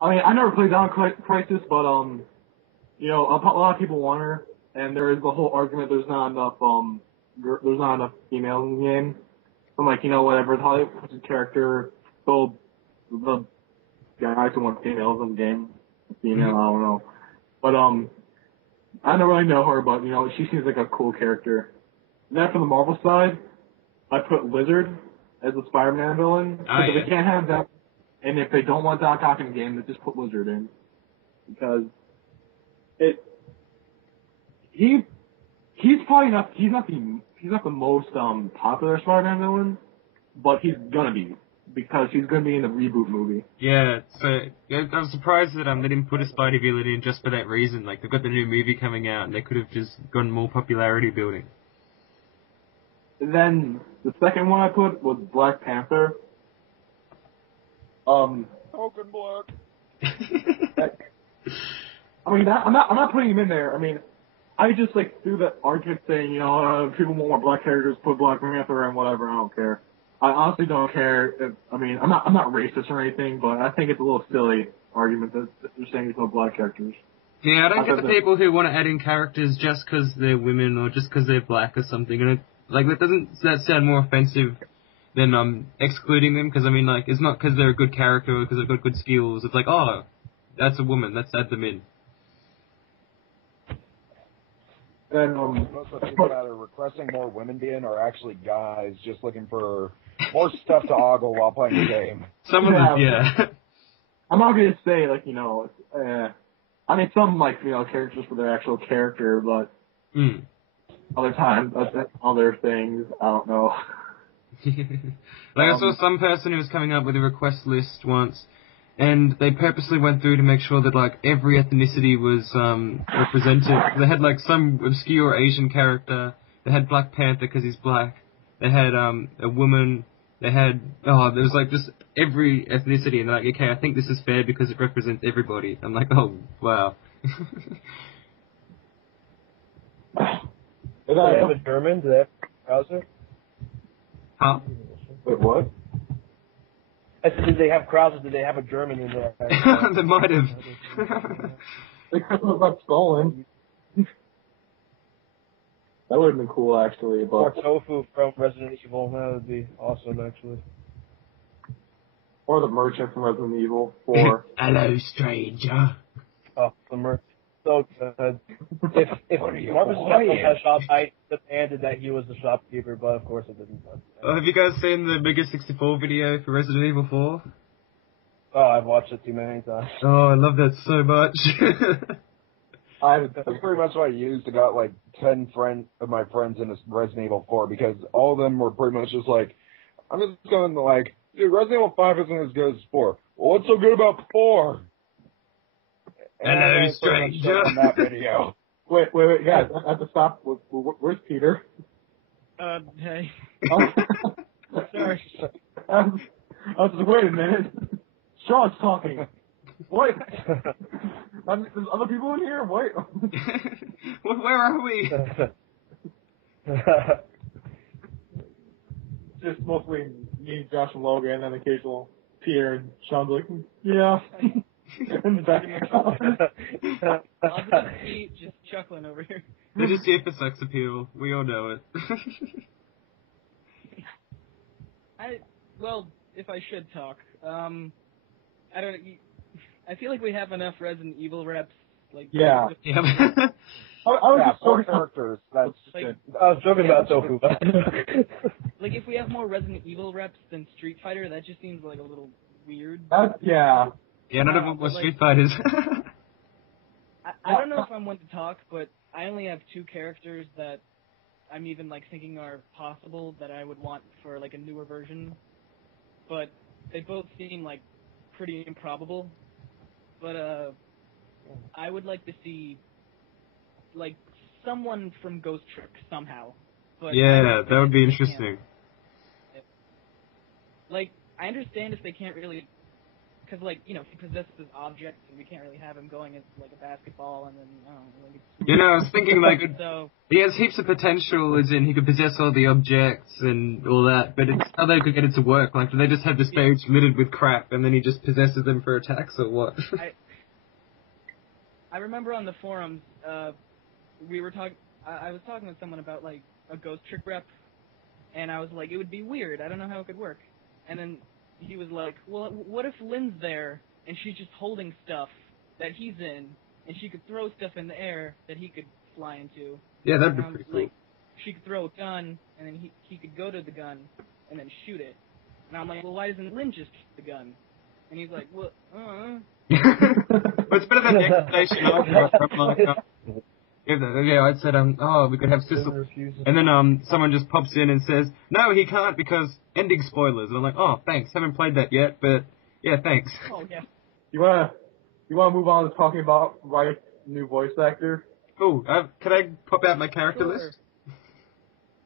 I mean, I never played Down Crisis, but you know, a lot of people want her, and there is the whole argument there's not enough there's not enough females in the game. I'm like, you know, whatever. The Hollywood character, so the guys who want females in the game, female, I don't know, but I don't really know her, but you know, she seems like a cool character. And then from the Marvel side, I put Lizard as the Spider-Man villain. Because they can't have that, and if they don't want Doc Ock in the game, they just put Lizard in. Because he's probably not, he's not the most popular Spider-Man villain, but he's gonna be. Because he's gonna be in the reboot movie. Yeah, so I was surprised that they didn't put a Spidey villain in just for that reason. Like, they've got the new movie coming out, and they could have just gotten more popularity building. And then the second one I put was Black Panther. Token Black. I mean, I'm not putting him in there. I mean, I just like threw that argument saying, you know, people want more black characters, put Black Panther and whatever. I don't care. I honestly don't care. I'm not racist or anything, but I think it's a little silly argument that they're saying there's no black characters. Yeah, I don't get the people who want to add in characters just because they're women or just because they're black or something. And doesn't that sound more offensive than excluding them? Because I mean, like, it's not because they're a good character or because they've got good skills. It's like, oh, that's a woman. Let's add them in. And most of the people that are requesting more women be in are actually guys just looking for more stuff to ogle while playing the game. Some of them, yeah. I'm not gonna say like, you know, I mean some like female characters for their actual character, but other times other things I don't know. Like I saw some person who was coming up with a request list once, and they purposely went through to make sure that like every ethnicity was represented. They had like some obscure Asian character. They had Black Panther because he's black. They had a woman. They had there was like just every ethnicity, and they're like, okay, I think this is fair because it represents everybody. I'm like, oh wow. Do they have a German? Do they have Krauser? Huh? Wait, what? I said, did they have Krauser? Did they have a German in there? They might have. They could have got stolen. That would have been cool, actually. But Or Tofu from Resident Evil. That would be awesome, actually. or the merchant from Resident Evil 4. Hello, stranger. Oh, the merch. So good. If Marcus had a shop, I demanded that he was the shopkeeper, but of course it didn't. Have you guys seen the Mega 64 video for Resident Evil 4? Oh, I've watched it too many times. Oh, I love that so much. That's pretty much what I used. I got like 10 of my friends in this Resident Evil 4 because all of them were pretty much just like, I'm just going to like, dude, Resident Evil 5 isn't as good as 4. Well, what's so good about 4? Hello, stranger. On that video. Wait, guys, I have to stop. Where's Peter? Hey. Oh. Sorry. I was like, wait a minute. Sean's talking. What? There's other people in here? Wait. Where are we? Just mostly me, Josh, and Logan, and then occasional Peter and Sean's like, yeah. In the background. Just chuckling over here. They're just here for sex appeal. We all know it. Well, if I should talk, I don't. I feel like we have enough Resident Evil reps. Like, yeah. I was just four characters. That's like, good. I was joking about Tofu. Like, if we have more Resident Evil reps than Street Fighter, that just seems like a little weird. Yeah. Yeah, none of them were Street Fighters. I don't know if I'm one to talk, but I only have 2 characters that I'm even, like, thinking are possible that I would want for, like, a newer version. But they both seem, like, pretty improbable. But, I would like to see, like, someone from Ghost Trick somehow. But yeah, that would be interesting. Like, I understand if they can't really because like he possesses objects, and we can't really have him going as like a basketball, and then I don't know, like it's, I was thinking like so he has heaps of potential, as in he could possess all the objects and all that, but it's how they could get it to work. Like, do they just have the stage littered with crap, and then he just possesses them for attacks, or what? I remember on the forums, we were talking. I was talking with someone about like a ghost trick rep, and I was like, it would be weird. I don't know how it could work. And then he was like, well, what if Lynn's there and she's just holding stuff that he's in, and she could throw stuff in the air that he could fly into? Yeah, that'd be and pretty cool. Like, she could throw a gun, and then he could go to the gun and then shoot it. And I'm like, well, why doesn't Lynn just shoot the gun? And he's like, well, But it's better than the explanation I said, we could have Sissel. And then someone just pops in and says, no, he can't because ending spoilers. And I'm like, oh, thanks. Haven't played that yet, but yeah, thanks. Oh, yeah. You wanna move on to talking about Wright's new voice actor? Cool. Can I pop out my character list?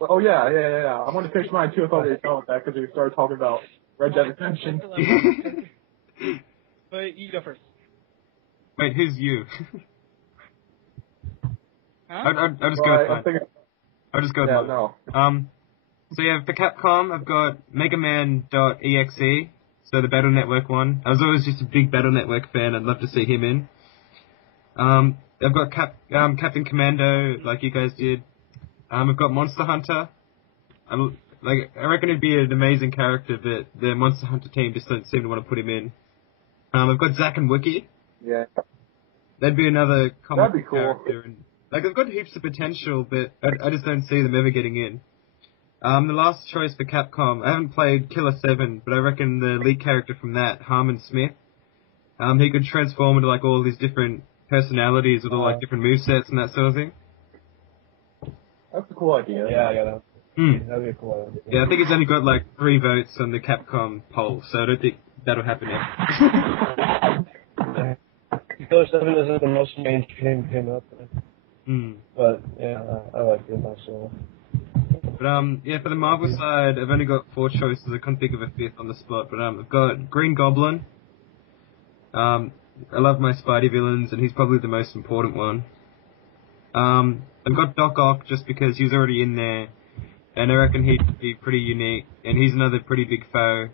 Oh, yeah. I want to finish mine, too. I thought they'd go with that because we started talking about Red Dead Redemption. But you go first. Wait, who's you? Huh? I'll just go with mine. I'll just go with mine. No. So yeah, for Capcom, I've got Megaman.exe, so the Battle Network one. I was always just a big Battle Network fan. I'd love to see him in. I've got Captain Commando, like you guys did. I've got Monster Hunter. I reckon it'd be an amazing character, but the Monster Hunter team just don't seem to want to put him in. I've got Zack and Wookie. Yeah. That'd be another comic That'd be cool. character. And, they've got heaps of potential, but I just don't see them ever getting in. The last choice for Capcom, I haven't played Killer 7, but I reckon the lead character from that, Harmon Smith, he could transform into like all these different personalities with all like different movesets and that sort of thing. That's a cool idea. Yeah. That'd be a cool idea. Yeah, I think he's only got like 3 votes on the Capcom poll, so I don't think that'll happen now. Killer 7 isn't the most mainstream came up there. But yeah, I like it also. But yeah, for the Marvel side, I've only got 4 choices. I can't think of a 5th on the spot. But I've got Green Goblin. I love my Spidey villains, and he's probably the most important one. I've got Doc Ock just because he's already in there, and I reckon he'd be pretty unique, and he's another pretty big foe.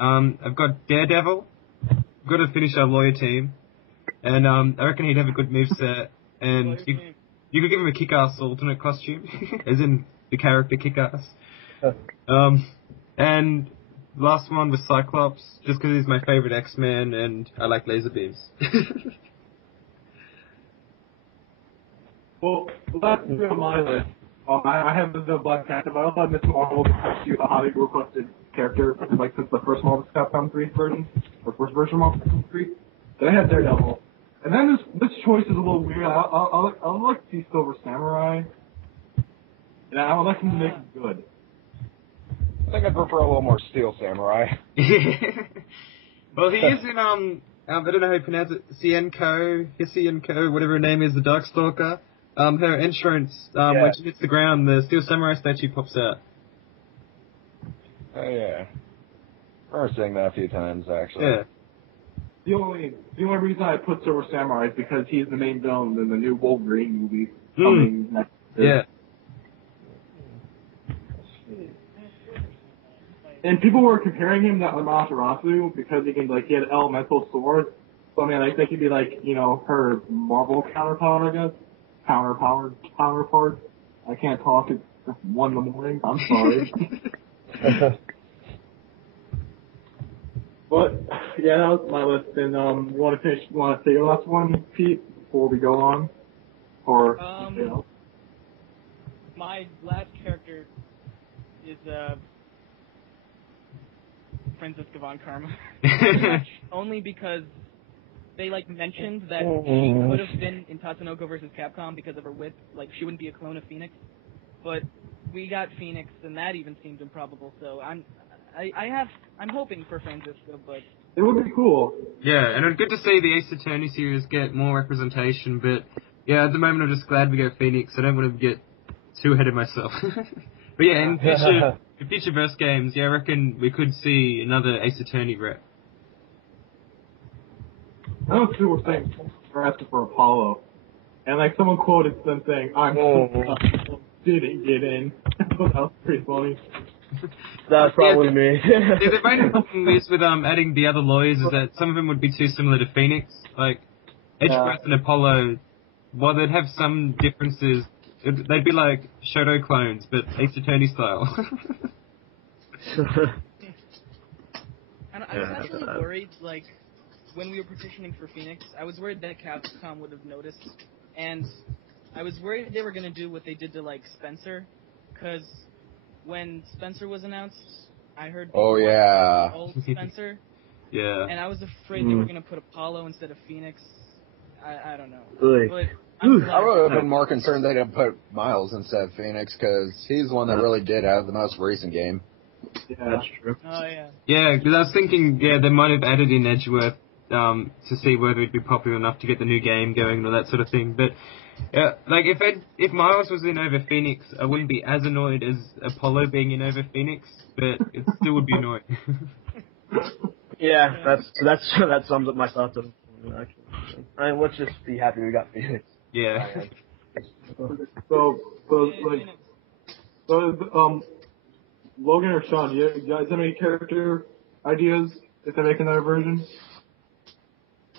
I've got Daredevil. I've got to finish our lawyer team, and I reckon he'd have a good moveset, and you could give him a kick-ass alternate costume, as in the character Kick-Ass. And last one was Cyclops, just because he's my favorite X-Man, and I like laser beams. Well, that's on my list. I have the Black Panther, but I also have Miss Marvel because she's a highly requested character, like since the first Marvel Capcom 3 version, or first version of Marvel Capcom 3. Then I have Daredevil. And then this choice is a little weird. I'll like to see Silver Samurai. And I would like him to make it good. I think I'd prefer a little more Steel Samurai. Well, he is in, I don't know how you pronounce it, Hisienko, whatever her name is, the Darkstalker. Her entrance, when she hits the ground, the Steel Samurai statue pops out. Oh, yeah. I remember saying that a few times, actually. Yeah. The only reason I put Silver Samurai is because he's the main villain in the new Wolverine movie coming next year. Yeah. And people were comparing him to Amaterasu because he had elemental swords. So I mean, I think he'd be like, her Marvel counterpart, I guess. Counterpart. I can't talk. It's 1 in the morning. I'm sorry. But yeah, that was my list. And you want to say your last one, Pete, before we go on, or my last character is Franziska von Karma. Only because they mentioned that she could have been in Tatsunoko vs. Capcom because of her whip. She wouldn't be a clone of Phoenix. But we got Phoenix, and that even seemed improbable. So I'm hoping for Franziska, but it would be cool. Yeah, and it's good to see the Ace Attorney series get more representation. But yeah, at the moment I'm just glad we got Phoenix. I don't want to get too ahead of myself. But yeah, in future verse games, I reckon we could see another Ace Attorney rep. I know two were saying they're asking for Apollo, and like someone quoted them saying, "I'm didn't get in." That was pretty funny. That's probably me. Yeah, the main problem is with adding the other lawyers is that some of them would be too similar to Phoenix. Like Edgeworth and Apollo, while they'd have some differences, they'd be like Shoto clones, but Ace Attorney style. And I was actually worried, like, when we were petitioning for Phoenix, I was worried that Capcom would have noticed, and I was worried they were going to do what they did to, like, Spencer, because when Spencer was announced, I heard old Spencer, and I was afraid they were going to put Apollo instead of Phoenix. I don't know. Really? But I would have been more concerned they didn't put Miles instead of Phoenix, because he's the one that really did have the most recent game. Yeah, that's true. Oh, yeah. Yeah, because I was thinking, they might have added in Edgeworth to see whether it'd be popular enough to get the new game going and all that sort of thing. But like if Miles was in over Phoenix, I wouldn't be as annoyed as Apollo being in over Phoenix, but it still would be annoying. Yeah, that sums up my thoughts of actually. I mean, let's just be happy we got Phoenix. Yeah. So Logan or Sean, do you guys have any character ideas if they make another version?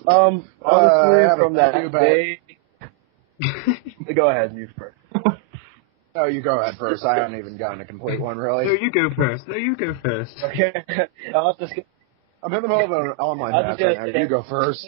Honestly, from that day. Go ahead, you first. Oh, you go ahead first. I haven't even gotten a complete one, really. No, you go first. Okay. I'll just get... I'm in the middle of an online match right now. You go first.